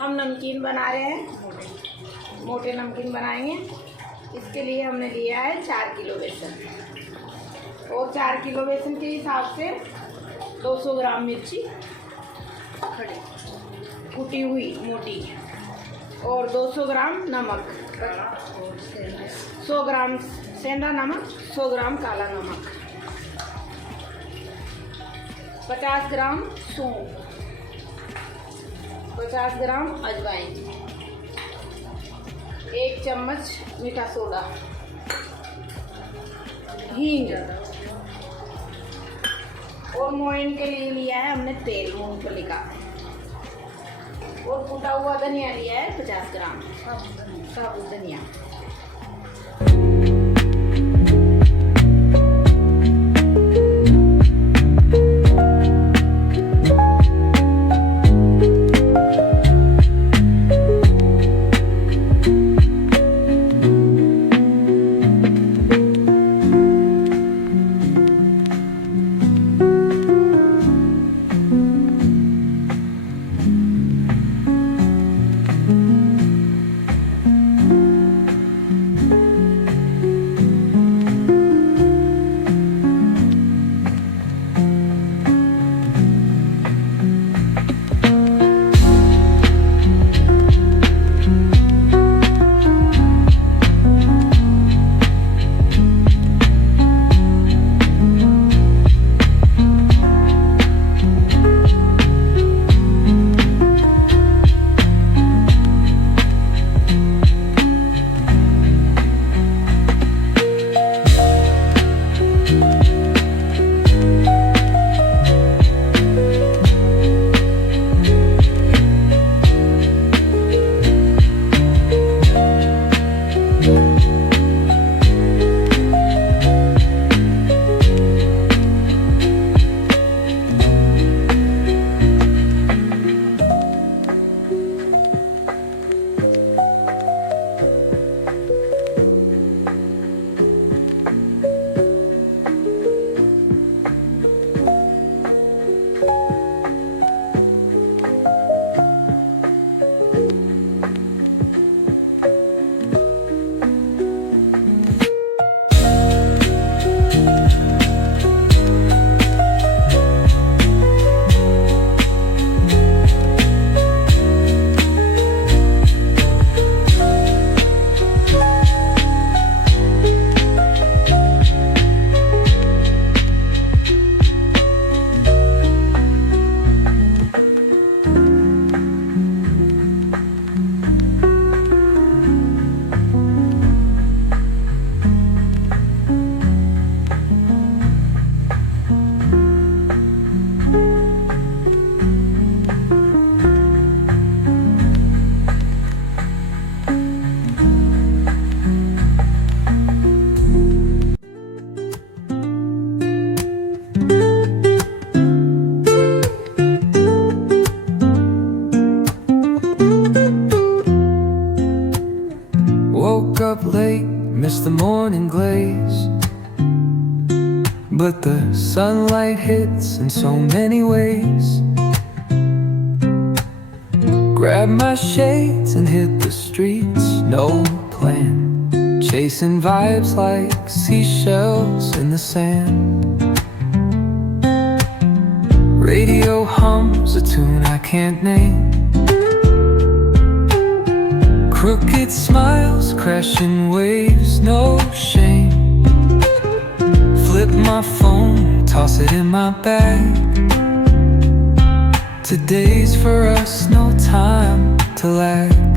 हम नमकीन बना रहे हैं, मोटे नमकीन बनाएंगे। इसके लिए हमने लिया है 4 किलो बेसन, और 4 किलो बेसन के हिसाब से 200 ग्राम मिर्ची खड़ी कुटी हुई मोटी, और 200 ग्राम नमक, 100 ग्राम सेंधा नमक, 100 ग्राम काला नमक, 50 ग्राम सौंफ, 50 ग्राम अजवाइन, 1 चम्मच मीठा सोडा, हींग, और मोइन के लिए लिया है हमने तेल मूंगफली का, और कूटा हुआ धनिया लिया है 50 ग्राम साबुत धनिया। Woke up late, missed the morning glaze, but the sunlight hits in so many ways. Grabbed my shades and hit the streets, no plan, chasing vibes like seashells in the sand. Radio hums a tune I can't name, crooked smiles, crashing waves, no shame. Flip my phone, toss it in my bag. Today's for us, no time to lag.